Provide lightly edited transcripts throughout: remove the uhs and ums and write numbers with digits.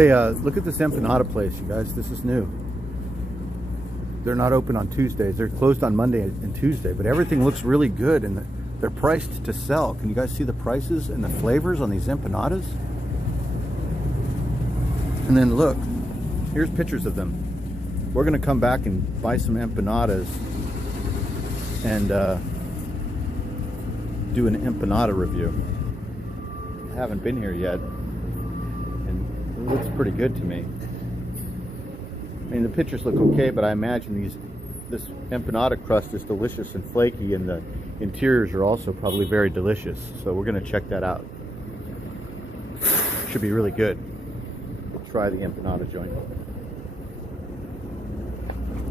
Hey, look at this empanada place, you guys. This is new. They're not open on Tuesdays. They're closed on Monday and Tuesday, but everything looks really good, and they're priced to sell. Can you guys see the prices and the flavors on these empanadas? And then look, here's pictures of them. We're gonna come back and buy some empanadas and do an empanada review. I haven't been here yet, and it looks pretty good to me. I mean, the pictures look okay, but I imagine this empanada crust is delicious and flaky, and the interiors are also probably very delicious. So we're gonna check that out. Should be really good. Try the empanada joint.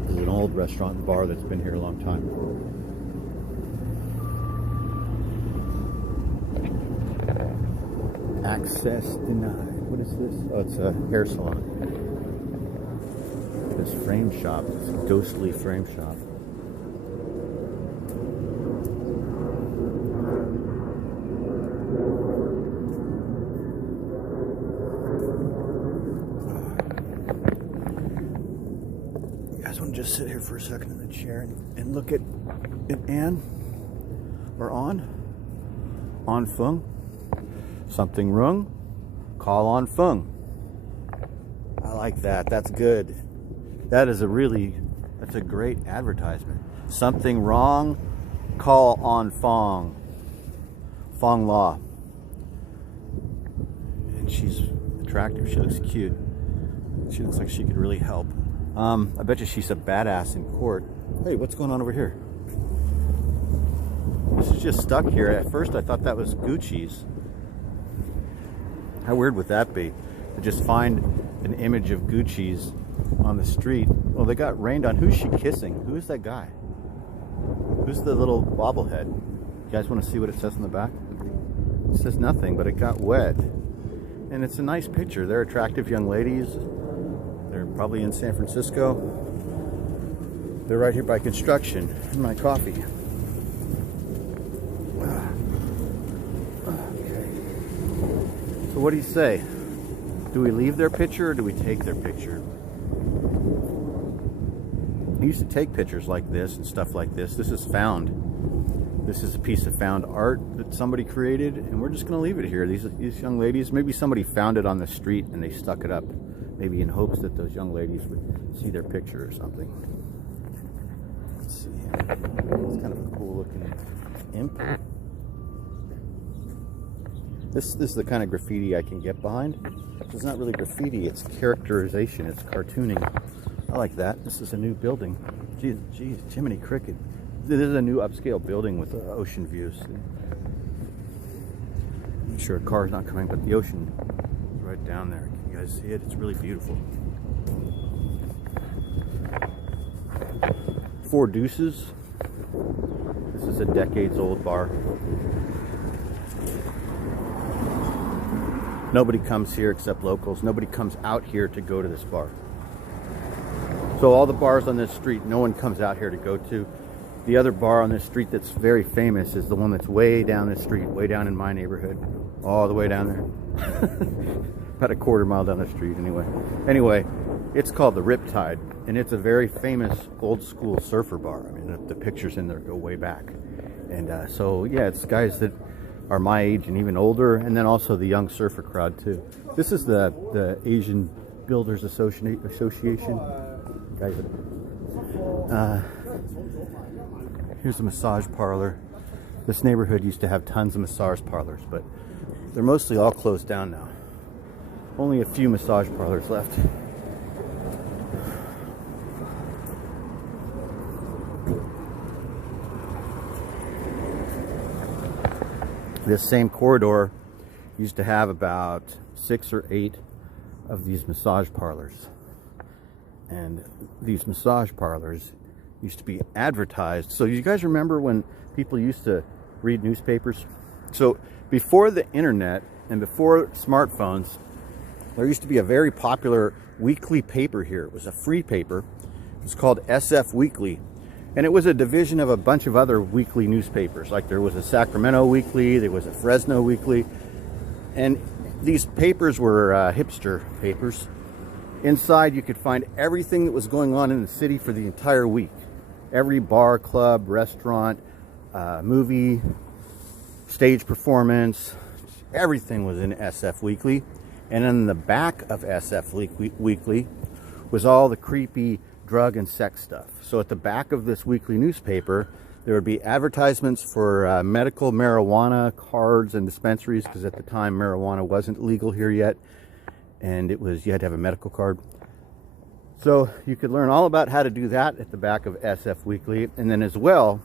This is an old restaurant and bar that's been here a long time. Access denied. What is this? Oh, it's a hair salon. This frame shop, this ghostly frame shop. You guys want to just sit here for a second in the chair and look at Ann or On Fung? Something wrong? Call On Fung. I like that. That's good. That's a great advertisement. Something wrong? Call On Fong. Fong Law. And she's attractive. She looks cute. She looks like she could really help. I bet you she's a badass in court. Hey, what's going on over here? This is just stuck here. At first I thought that was Gucci's. How weird would that be? To just find an image of Gucci's on the street. Well, they got rained on. Who's she kissing? Who is that guy? Who's the little bobblehead? You guys want to see what it says on the back? It says nothing, but it got wet. And it's a nice picture. They're attractive young ladies. They're probably in San Francisco. They're right here by construction. And my coffee. So what do you say? Do we leave their picture or do we take their picture? I used to take pictures like this and stuff like this. This is found. This is a piece of found art that somebody created, and we're just going to leave it here. These young ladies, maybe somebody found it on the street and they stuck it up, maybe in hopes that those young ladies would see their picture or something. Let's see. It's kind of a cool looking imp. This is the kind of graffiti I can get behind. It's not really graffiti, it's characterization, it's cartooning. I like that. This is a new building. Geez, Jiminy Cricket. This is a new upscale building with ocean views. I'm sure a car's not coming, but the ocean is right down there. Can you guys see it? It's really beautiful. Four Deuces. This is a decades-old bar. Nobody comes here except locals. Nobody comes out here to go to this bar. So all the bars on this street, no one comes out here to go to. The other bar on this street that's very famous is the one that's way down the street, way down in my neighborhood. All the way down there. About a quarter mile down the street anyway. Anyway, it's called the Riptide, and it's a very famous old school surfer bar. I mean, the pictures in there go way back. And so yeah, it's guys that are my age and even older, and then also the young surfer crowd too. This is the Asian Builders Association. Guys, here's a massage parlor. This neighborhood used to have tons of massage parlors, but they're mostly all closed down now. Only a few massage parlors left. This same corridor used to have about 6 or 8 of these massage parlors. And these massage parlors used to be advertised. So you guys remember when people used to read newspapers? So before the internet and before smartphones, there used to be a very popular weekly paper here. It was a free paper. It was called SF Weekly. And it was a division of a bunch of other weekly newspapers. Like there was a Sacramento Weekly, there was a Fresno Weekly. And these papers were hipster papers. Inside you could find everything that was going on in the city for the entire week. Every bar, club, restaurant, movie, stage performance, everything was in SF Weekly. And in the back of SF Weekly was all the creepy drug and sex stuff. So at the back of this weekly newspaper, there would be advertisements for medical marijuana cards and dispensaries, because at the time marijuana wasn't legal here yet, and it was, you had to have a medical card. So you could learn all about how to do that at the back of SF Weekly. And then as well,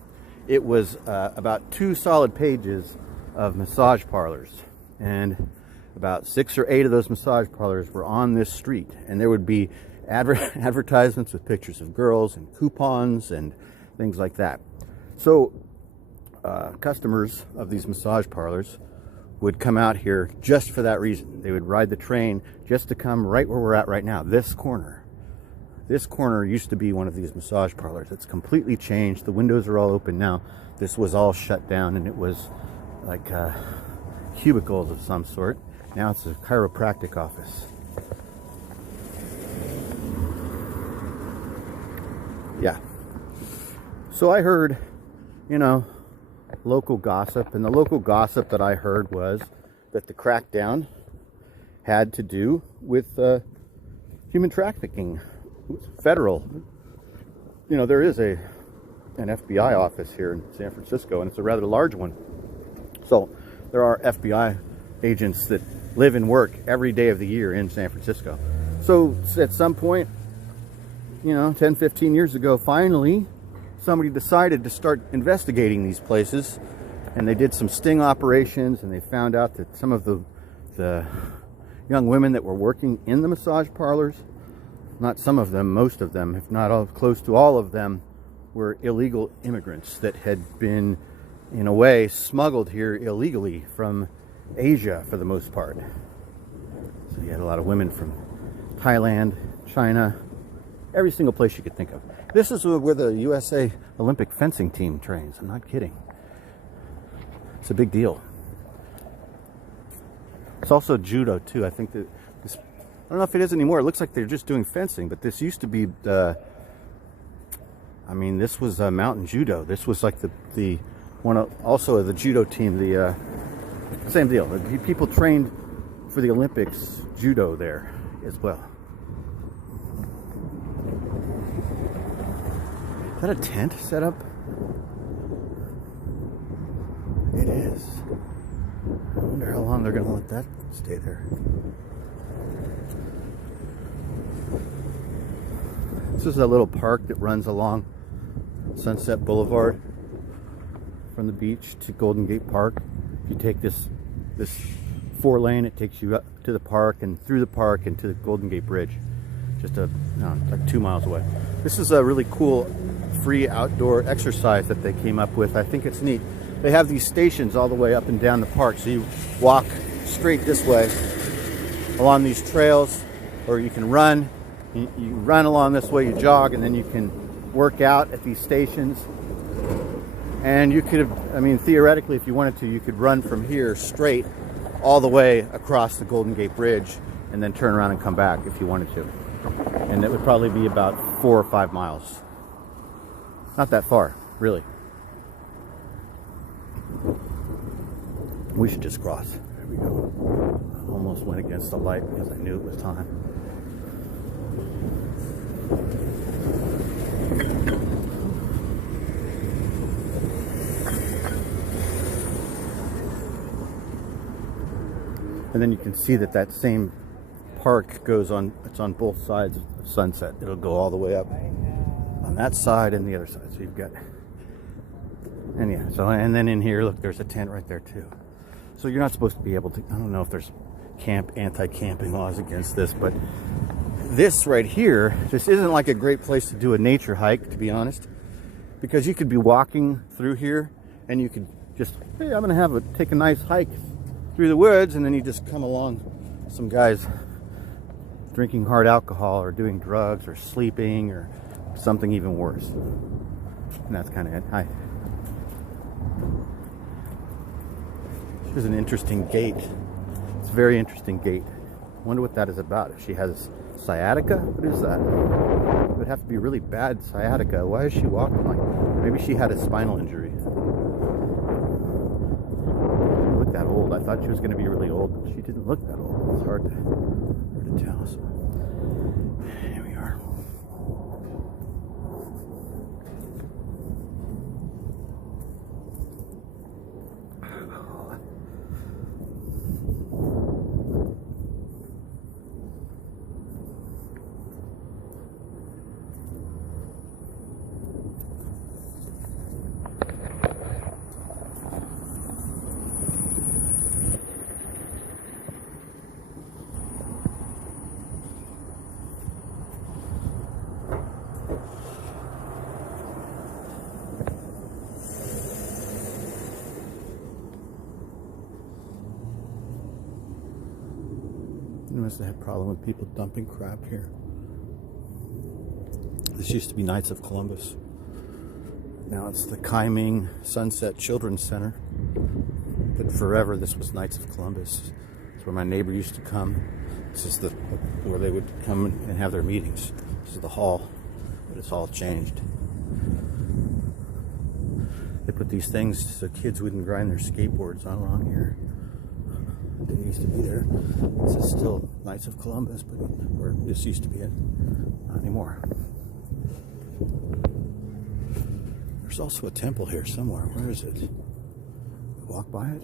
it was about 2 solid pages of massage parlors, and about 6 or 8 of those massage parlors were on this street, and there would be advertisements with pictures of girls and coupons and things like that. So customers of these massage parlors would come out here just for that reason. They would ride the train just to come right where we're at right now. This corner used to be one of these massage parlors. It's completely changed. The windows are all open now. This was all shut down, and it was like cubicles of some sort. Now it's a chiropractic office. Yeah. So I heard, you know, local gossip, and the local gossip that I heard was that the crackdown had to do with human trafficking. Federal. You know, there is an FBI office here in San Francisco, and it's a rather large one. So there are FBI agents that live and work every day of the year in San Francisco. So at some point, you know, 10, 15 years ago, finally somebody decided to start investigating these places, and they did some sting operations, and they found out that some of the young women that were working in the massage parlors, not some of them, most of them, if not all, close to all of them, were illegal immigrants that had been, in a way, smuggled here illegally from Asia for the most part. So you had a lot of women from Thailand, China, every single place you could think of. This is where the USA Olympic fencing team trains. I'm not kidding. It's a big deal. It's also judo too. I think that this, I don't know if it is anymore. It looks like they're just doing fencing, but this used to be I mean, this was mountain judo. This was like the one of, also the judo team, the same deal. People trained for the Olympics judo there as well. Is that a tent set up? It is. I wonder how long they're going to let that stay there. This is a little park that runs along Sunset Boulevard from the beach to Golden Gate Park. If you take this 4-lane, it takes you up to the park and through the park and to the Golden Gate Bridge. Just like 2 miles away. This is a really cool free outdoor exercise that they came up with. I think it's neat. They have these stations all the way up and down the park, so you walk straight this way along these trails, or you can run. You run along this way, you jog, and then you can work out at these stations. And you could have, I mean, theoretically, if you wanted to, you could run from here straight all the way across the Golden Gate Bridge and then turn around and come back if you wanted to. And it would probably be about 4 or 5 miles. Not that far, really. We should just cross. There we go. I almost went against the light because I knew it was time. And then you can see that same park goes on, it's on both sides of Sunset. It'll go all the way up on that side and the other side. So you've got, and yeah, so, and then in here, look, there's a tent right there too. So you're not supposed to be able to, I don't know if there's anti-camping laws against this, but this right here, this isn't like a great place to do a nature hike, to be honest, because you could be walking through here and you could just, hey, I'm gonna take a nice hike through the woods, and then you just come along some guys drinking hard alcohol or doing drugs or sleeping or something even worse. And that's kind of it. Hi. Here's an interesting gate. It's very interesting gait. Wonder what that is about. If she has sciatica? What is that? It would have to be really bad sciatica. Why is she walking like? Maybe she had a spinal injury. She didn't look that old. I thought she was going to be really old, but she didn't look that old. It's hard to tell. So here we are. You must have had a problem with people dumping crap here. This used to be Knights of Columbus. Now it's the Kaiming Sunset Children's Center. But forever this was Knights of Columbus. It's where my neighbor used to come. This is where they would come and have their meetings. This is the hall, but it's all changed. They put these things so kids wouldn't grind their skateboards on along here. They used to be there. This is still Knights of Columbus, but where this used to be it. Not anymore. There's also a temple here somewhere. Where is it? Walk by it?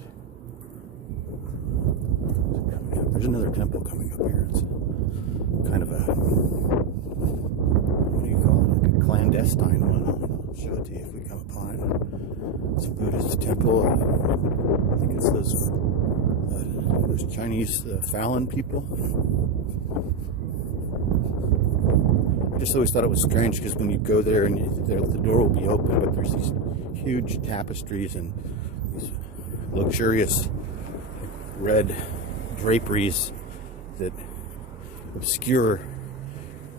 There's another temple coming up here. It's kind of a, what do you call it? Like a clandestine one. I'll show it to you if we come upon it. It's a Buddhist temple. I think it's those Chinese Falun people. I just always thought it was strange because when you go there and the door will be open, but there's these huge tapestries and these luxurious red draperies that obscure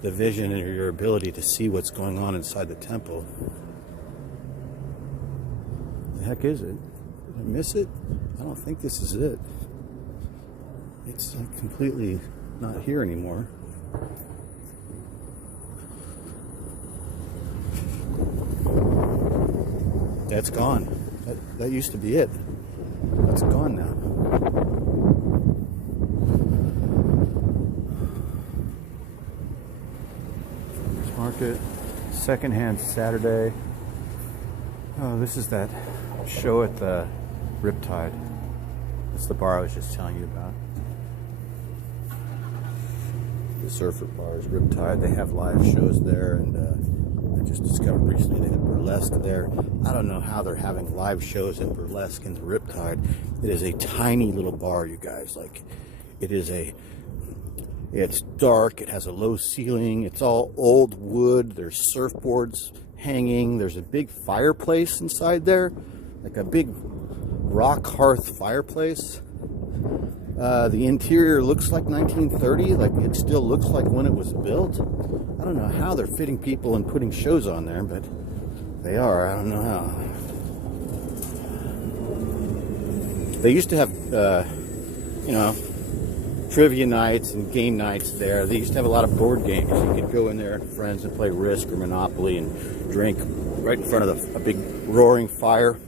the vision and your ability to see what's going on inside the temple. The heck is it? Did I miss it? I don't think this is it. It's like completely not here anymore. That's gone. That used to be it. That's gone now. Farmers Market, secondhand Saturday. Oh, this is that show at the Riptide. That's the bar I was just telling you about. The surfer bars, Riptide, they have live shows there, and I just discovered recently they had burlesque there. I don't know how they're having live shows and burlesque in the Riptide. It is a tiny little bar, you guys. Like, it's dark, it has a low ceiling, it's all old wood, there's surfboards hanging, there's a big fireplace inside there, like a big rock hearth fireplace. The interior looks like 1930, like it still looks like when it was built. I don't know how they're fitting people and putting shows on there, but they are. I don't know how. They used to have, trivia nights and game nights there. They used to have a lot of board games. You could go in there with friends and play Risk or Monopoly and drink right in front of a big roaring fire,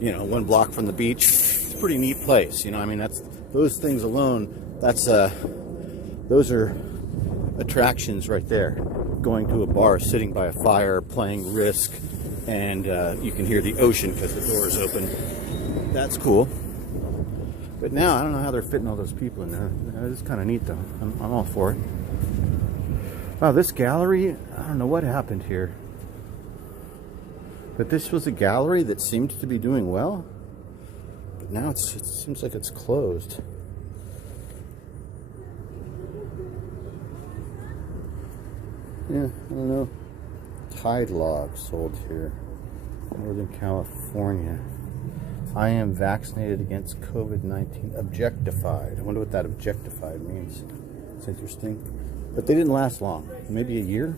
1 block from the beach. It's a pretty neat place, I mean, that's those things alone. Those are attractions right there. Going to a bar, sitting by a fire, playing Risk, and you can hear the ocean because the door is open. That's cool. But now I don't know how they're fitting all those people in there. It's kind of neat though. I'm all for it. Wow, this gallery, I don't know what happened here. But this was a gallery that seemed to be doing well. But now it seems like it's closed. Yeah, I don't know. Tide Log sold here. Northern California. I am vaccinated against COVID-19. Objectified. I wonder what that objectified means. It's interesting. But they didn't last long. Maybe a year?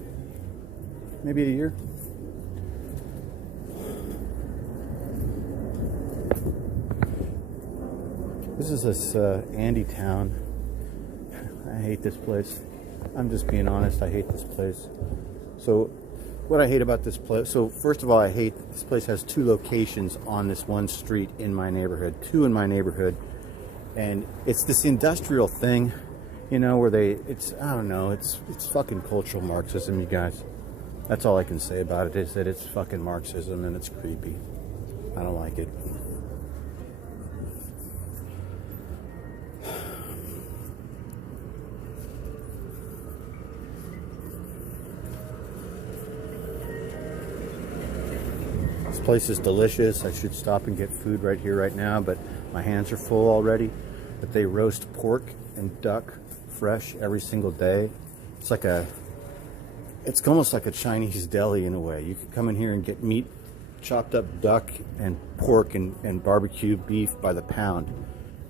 Maybe a year? This is this Andy Town. I hate this place. I'm just being honest. I hate this place. So what I hate about this place, so first of all, I hate that this place has 2 locations on this one street in my neighborhood, 2 in my neighborhood. And it's this industrial thing, you know, where I don't know, it's fucking cultural Marxism, you guys. That's all I can say about it, is that it's fucking Marxism and it's creepy. I don't like it. This place is delicious. I should stop and get food right here, right now, but my hands are full already. But they roast pork and duck fresh every single day. It's almost like a Chinese deli in a way. You could come in here and get meat, chopped up duck and pork and barbecue beef by the pound.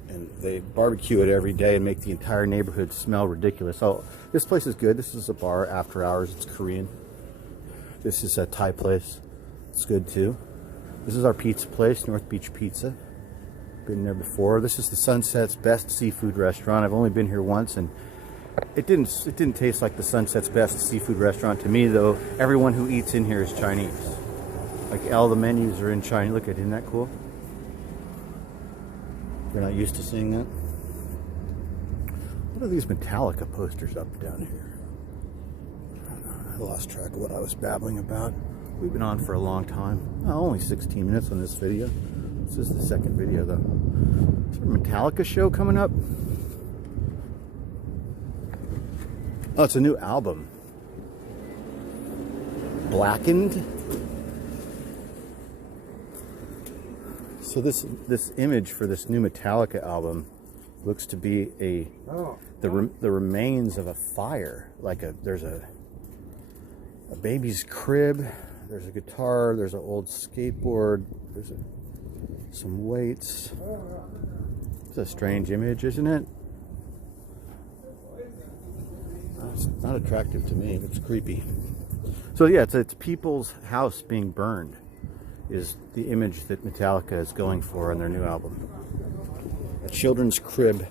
And they barbecue it every day and make the entire neighborhood smell ridiculous. Oh, this place is good. This is a bar after hours. It's Korean. This is a Thai place. It's good too. This is our pizza place, North Beach Pizza. Been there before. This is the Sunset's best seafood restaurant. I've only been here once, and it didn't taste like the Sunset's best seafood restaurant to me, though. Everyone who eats in here is Chinese. Like, all the menus are in Chinese. Look at it, isn't that cool? You're not used to seeing that? What are these Metallica posters up down here? I lost track of what I was babbling about. We've been on for a long time. Oh, only 16 minutes on this video. This is the second video, though. Is there a Metallica show coming up? Oh, it's a new album. Blackened. So this image for this new Metallica album looks to be the remains of a fire. There's a baby's crib. There's a guitar. There's an old skateboard. There's some weights. It's a strange image, isn't it? It's not attractive to me. It's creepy. So yeah, it's people's house being burned is the image that Metallica is going for on their new album. A children's crib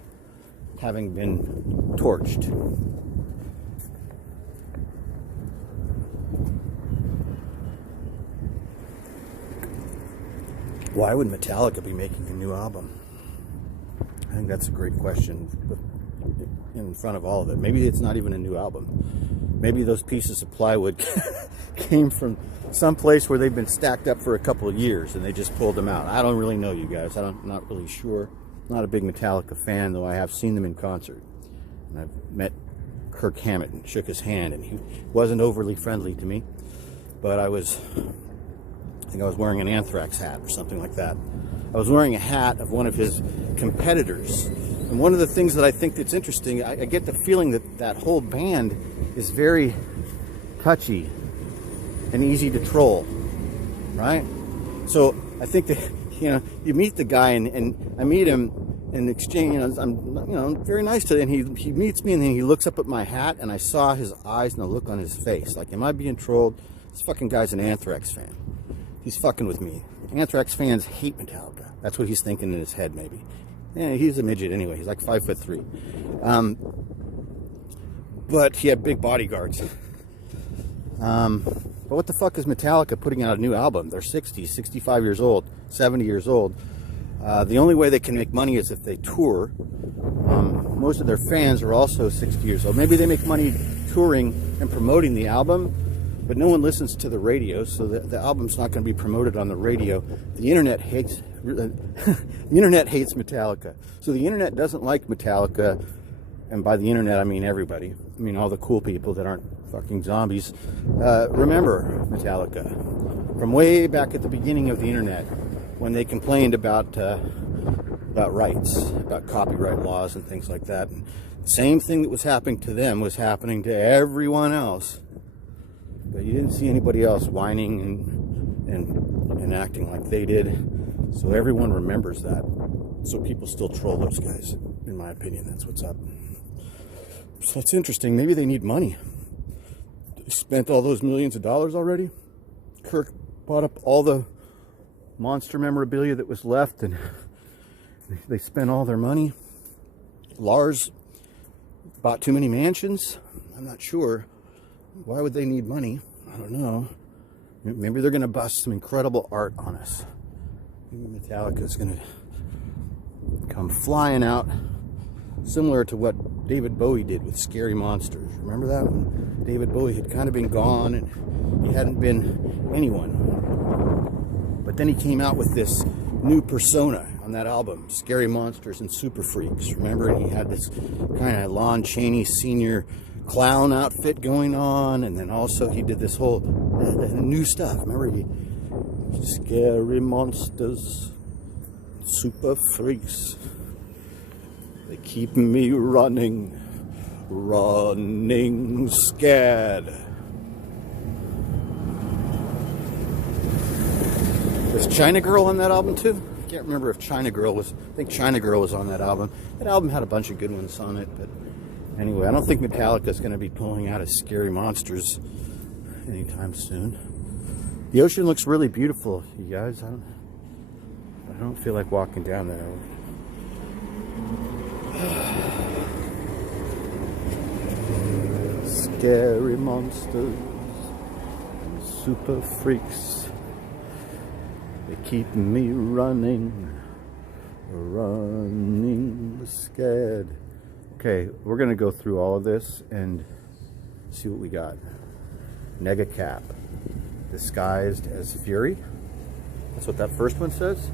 having been torched. Why would Metallica be making a new album? I think that's a great question in front of all of it. Maybe it's not even a new album. Maybe those pieces of plywood came from some place where they've been stacked up for a couple of years and they just pulled them out. I don't really know, you guys. I'm not really sure. I'm not a big Metallica fan, though I have seen them in concert. And I've met Kirk Hammett and shook his hand, and he wasn't overly friendly to me. But I think I was wearing an Anthrax hat or something like that. I was wearing a hat of one of his competitors. And one of the things that I think that's interesting, I get the feeling that that whole band is very touchy and easy to troll, right? So I think that, you meet the guy and I meet him in exchange, I'm very nice to him, and he meets me, and then he looks up at my hat, and I saw his eyes and the look on his face. Like, am I being trolled? This fucking guy's an Anthrax fan. He's fucking with me. Anthrax fans hate Metallica. That's what he's thinking in his head, maybe. Yeah, he's a midget anyway. He's like 5'3". But he had big bodyguards. But what the fuck is Metallica putting out a new album? They're 60, 65 years old, 70 years old. The only way they can make money is if they tour. Most of their fans are also 60 years old. Maybe they make money touring and promoting the album, but no one listens to the radio, so the album's not going to be promoted on the radio. The internet hates Metallica. So the internet doesn't like Metallica, and by the internet I mean everybody. I mean all the cool people that aren't fucking zombies. Remember Metallica from way back at the beginning of the internet, when they complained about rights, about copyright laws and things like that. And the same thing that was happening to them was happening to everyone else. But you didn't see anybody else whining and acting like they did. So everyone remembers that. So people still troll those guys. In my opinion, that's what's up. So it's interesting. Maybe they need money. They spent all those millions of dollars already. Kirk bought up all the monster memorabilia that was left, and They spent all their money. Lars bought too many mansions. I'm not sure. Why would they need money? I don't know. Maybe they're going to bust some incredible art on us. Maybe Metallica's going to come flying out, similar to what David Bowie did with Scary Monsters. Remember that one? David Bowie had kind of been gone and he hadn't been anyone. But then he came out with this new persona on that album, Scary Monsters and Super Freaks. Remember? And he had this kind of Lon Chaney Sr. clown outfit going on, and then also he did this whole new stuff. Remember, he Scary Monsters, Super Freaks, they keep me running scared. Was China Girl on that album too? I can't remember if China Girl was. I think China Girl was on that album. That album had a bunch of good ones on it, but anyway, I don't think Metallica's going to be pulling out a Scary Monsters anytime soon. The ocean looks really beautiful, you guys. I don't feel like walking down there. Scary monsters, super freaks, they keep me running scared. Okay, we're gonna go through all of this and see what we got. Negacap, disguised as Fury. That's what that first one says.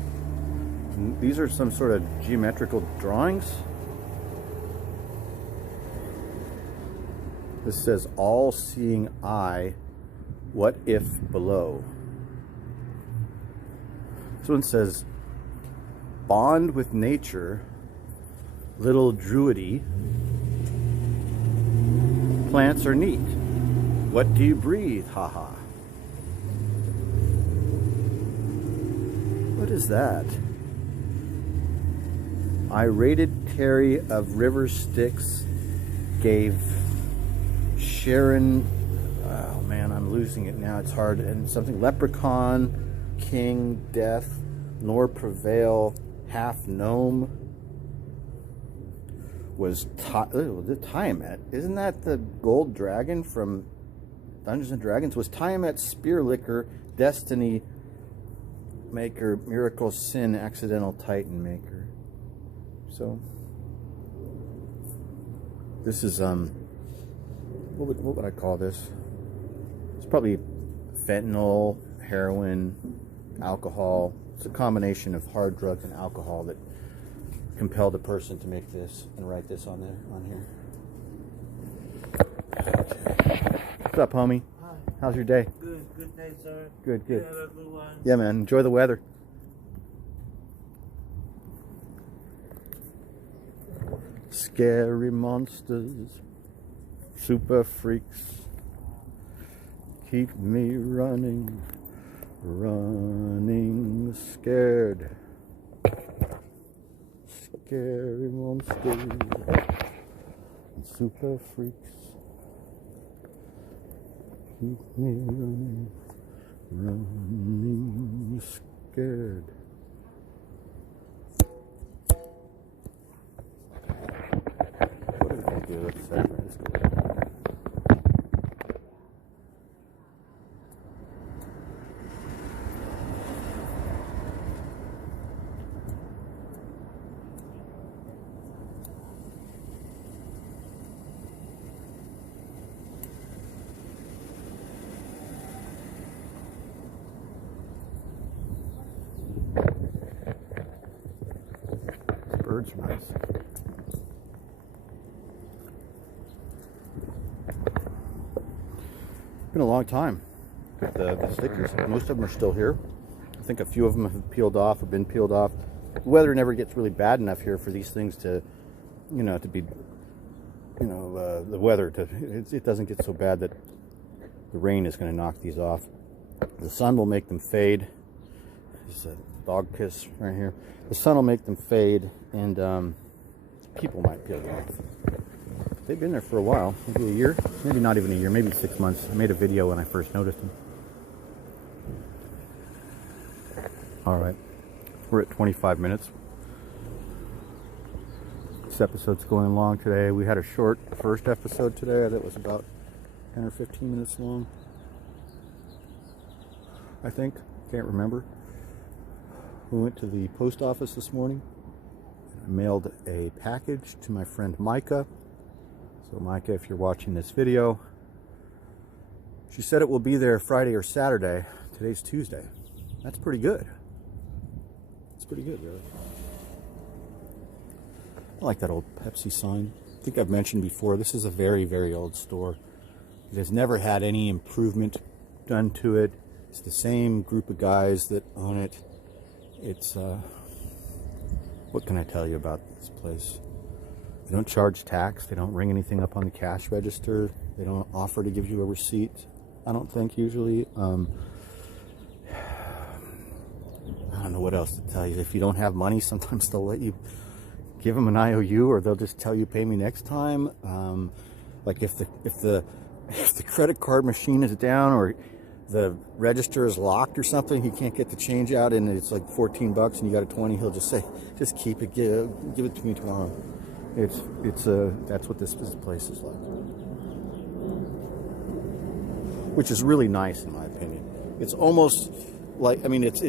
And these are some sort of geometrical drawings. This says all-seeing eye, what if below. This one says bond with nature, little druidy. Plants are neat. What do you breathe? Haha. What is that? I rated Terry of River Styx gave Sharon, oh man, I'm losing it now, it's hard, and something, Leprechaun, King, Death, nor Prevail, Half Gnome, was the Tiamat. Isn't that the gold dragon from Dungeons and Dragons? Was Tiamat Spear Licker, Destiny Maker, Miracle Sin, Accidental Titan Maker? So this is what would I call this? It's probably fentanyl, heroin, alcohol. It's a combination of hard drugs and alcohol that compelled a person to make this and write this on here. Okay. What's up, homie? Hi. How's your day? Good day, sir. Good. You have a good one. Yeah, man. Enjoy the weather. Scary monsters, super freaks, keep me running scared. Scary monsters, super freaks, keep me running scared. Let's go. Birds are nice. Been a long time with the stickers. Most of them are still here. I think a few of them have peeled off or been peeled off. The weather never gets really bad enough here for these things to, to be, the weather it doesn't get so bad that the rain is going to knock these off. The sun will make them fade. There's a dog piss right here. The sun will make them fade, and people might peel them off. They've been there for a while, maybe a year, maybe not even a year, maybe 6 months. I made a video when I first noticed them. All right, we're at 25 minutes. This episode's going long today. We had a short first episode today that was about 10 or 15 minutes long, I think. Can't remember. We went to the post office this morning. I mailed a package to my friend Micah. So Micah, if you're watching this video, she said it will be there Friday or Saturday. Today's Tuesday. That's pretty good. It's pretty good, really. I like that old Pepsi sign. I think I've mentioned before, this is a very, very old store. It has never had any improvement done to it. It's the same group of guys that own it. It's, what can I tell you about this place? They don't charge tax. They don't ring anything up on the cash register. They don't offer to give you a receipt, I don't think, usually. I don't know what else to tell you. If you don't have money, sometimes they'll let you give them an IOU, or they'll just tell you, pay me next time. Like if the credit card machine is down or the register is locked or something, he can't get the change out and it's like 14 bucks and you got a 20, he'll just say, just keep it, give it to me tomorrow. That's what this place is like. Which is really nice in my opinion. It's almost like, I mean, it's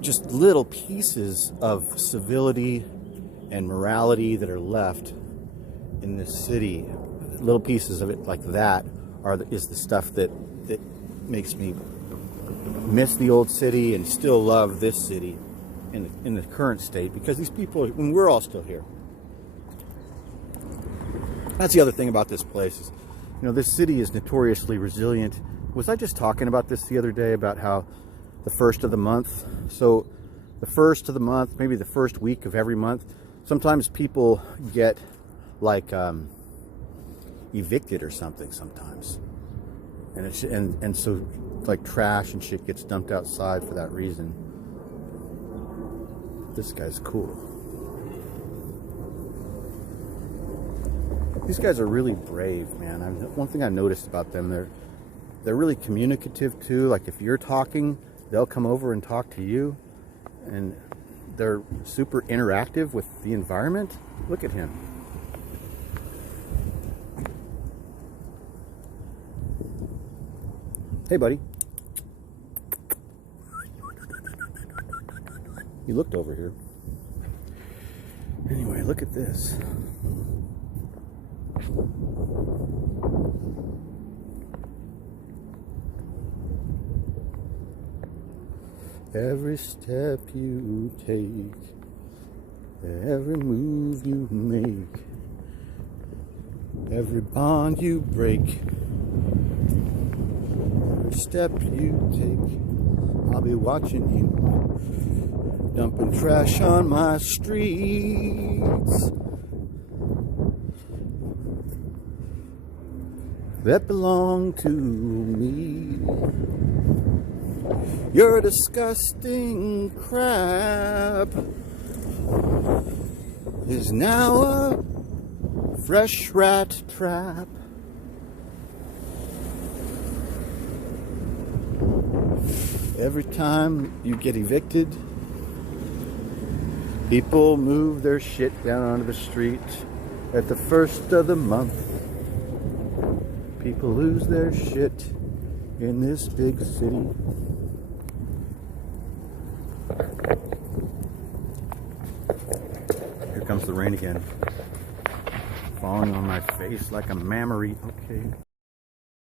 just little pieces of civility and morality that are left in this city. Little pieces of it like that is the stuff that makes me miss the old city and still love this city in the current state, because these people, when we're all still here. That's the other thing about this place is, you know, this city is notoriously resilient. Was I just talking about this the other day about how the first of the month, so the first of the month, maybe the first week of every month, sometimes people get like evicted or something sometimes, and so like trash and shit gets dumped outside for that reason. This guy's cool. These guys are really brave, man. One thing I noticed about them, they're really communicative too. Like if you're talking, they'll come over and talk to you, and they're super interactive with the environment. Look at him. Hey, buddy. He looked over here. Anyway, look at this. Every step you take, every move you make, every bond you break, every step you take, I'll be watching you, dumping trash on my streets that belong to me. You're a disgusting crap is now a fresh rat trap. Every time you get evicted, people move their shit down onto the street at the first of the month. People lose their shit in this big city. Here comes the rain again, falling on my face like a memory. Okay.